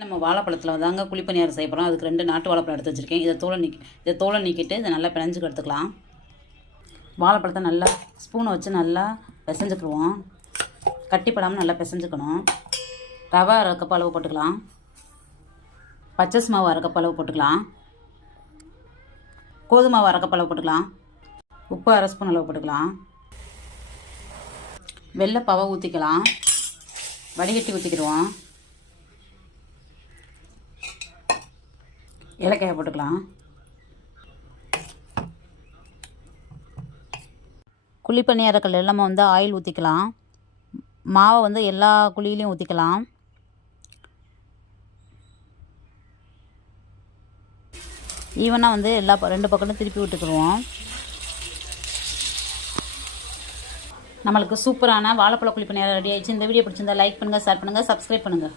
நம்ம வாழைப்பழத்தில் தாங்க குழிப்பணியாரம் செய்ய போகிறோம். அதுக்கு 2 நாட்டு வாழைப்பழம் எடுத்து வச்சுருக்கேன். இதை தோலை நீக்கிட்டு இதை நல்லா பிணைஞ்சு எடுத்துக்கலாம். வாழைப்பழத்தை நல்லா ஸ்பூனை வச்சு நல்லா பிசைஞ்சுக்குருவோம். கட்டிப்படாமல் நல்லா பிசைஞ்சுக்கணும். ரவை 1/2 கப் அளவு போட்டுக்கலாம். பச்சரிசி மாவு 1/2 கப் அளவு போட்டுக்கலாம். கோதுமை மாவு 1/2 கப் அளவு போட்டுக்கலாம். உப்பு 1/2 ஸ்பூன் அளவு போட்டுக்கலாம். வெள்ளைப்பாவை ஊற்றிக்கலாம். வடிகட்டி ஊற்றிக்கிடுவோம். ஏலக்காயை போட்டுக்கலாம். குழிப்பணியாரக்கல் எல்லாமே ஆயில் ஊற்றிக்கலாம். மாவை எல்லா குழியிலையும் ஊற்றிக்கலாம். ஈவனாக எல்லா 2 பக்கமும் திருப்பி விட்டுக்குருவோம். நம்மளுக்கு சூப்பரான வாழைப்பழ குழிப்பணியாரம் ரெடி ஆயிடுச்சு. இந்த வீடியோ பிடிச்சிருந்தா லைக் பண்ணுங்கள், ஷேர் பண்ணுங்கள், சப்ஸ்கிரைப் பண்ணுங்கள்.